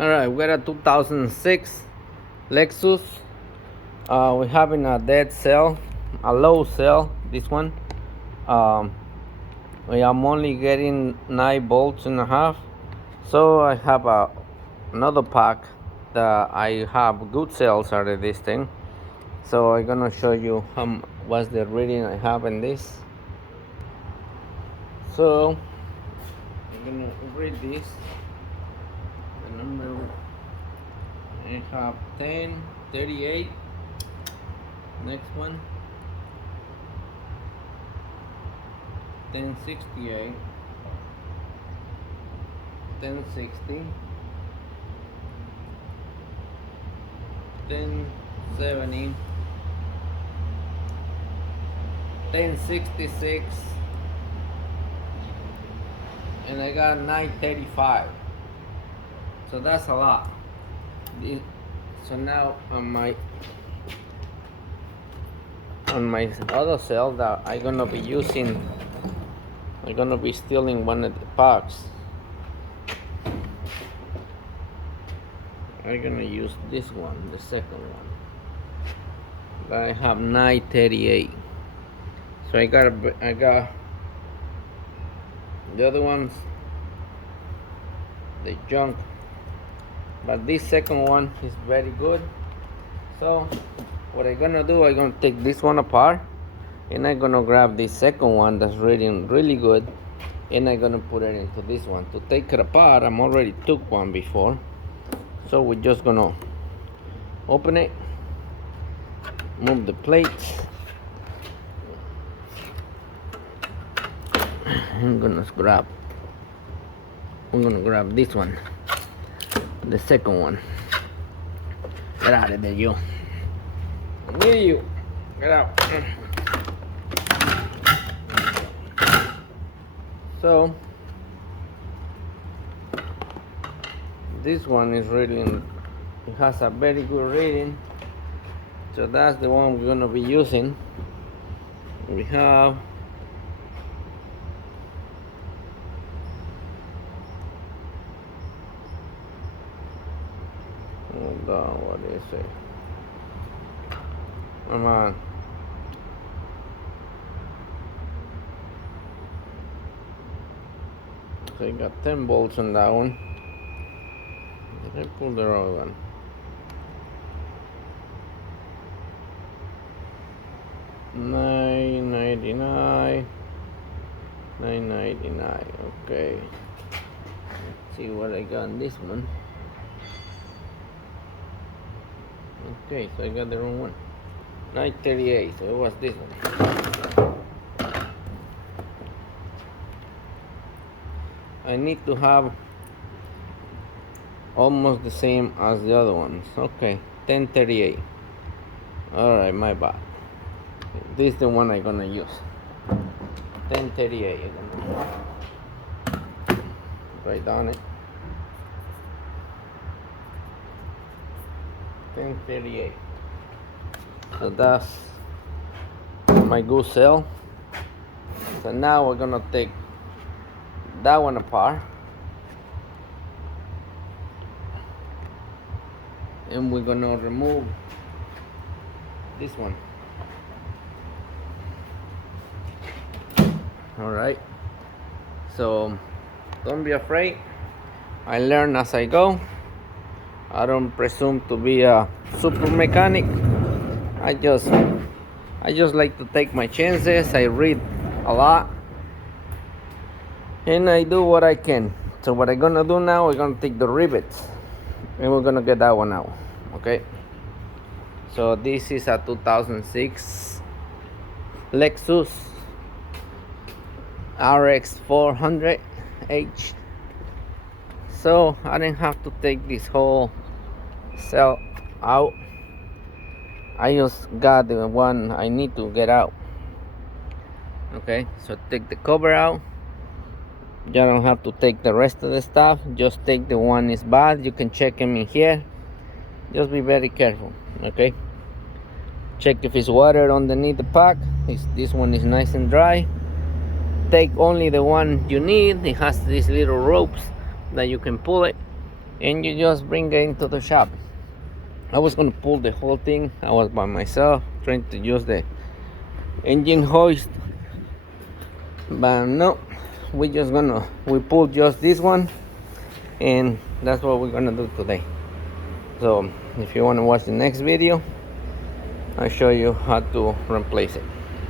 Alright, we got a 2006 Lexus. We're having a dead sale, a low sale. This one. I'm only getting 9 bolts and a half. So I have another pack that I have good sales out of this thing. So I'm gonna show you what's the reading I have in this. So I'm gonna read this. The number I have 1038. Next one 1068, 1060, 1070, 1066, and I got 935. So that's a lot. So now on my other cell that I'm gonna be using, I'm gonna be stealing one of the packs. I'm gonna use this one, the second one. But I have 938. So I got the other ones, the junk. But this second one is very good. So what I'm gonna do, I'm gonna take this one apart, and I'm gonna grab this second one that's reading really good, and I'm gonna put it into this one. To take it apart, I'm already took one before, so we're just gonna open it, move the plates. I'm gonna grab this one, the second one. Get out of there, you. You get out. So this one is reading, it has a very good reading, so that's the one we're gonna be using. We have what is it? Come on. So you got 10 bolts on that one. Did I pull the wrong one? $9.99. Okay. Let's see what I got on this one. Okay, so I got the wrong one. 938. So it was this one. I need to have almost the same as the other ones. Okay, 1038. Alright, my bad. This is the one I'm gonna use. 1038. Write down it. 1038. So that's my good cell. So now we're gonna take that one apart, and we're gonna remove this one. All right, so don't be afraid. I learn as I go. I don't presume to be a super mechanic. I just like to take my chances. I read a lot, and I do what I can. So what I'm gonna do now, we're gonna take the rivets, and we're gonna get that one out. Okay, so this is a 2006 Lexus RX 400H. So I didn't have to take this whole cell out. I just got the one I need to get out. Okay, so take the cover out. You don't have to take the rest of the stuff. Just take the one is bad. You can check them in here. Just be very careful. Okay, check if it's water underneath the pack. This one is nice and dry. Take only the one you need. It has these little ropes that you can pull it, and you just bring it into the shop. I was gonna pull the whole thing. I was by myself trying to use the engine hoist, but no, we pull just this one, and that's what we're gonna do today. So if you want to watch the next video, I'll show you how to replace it.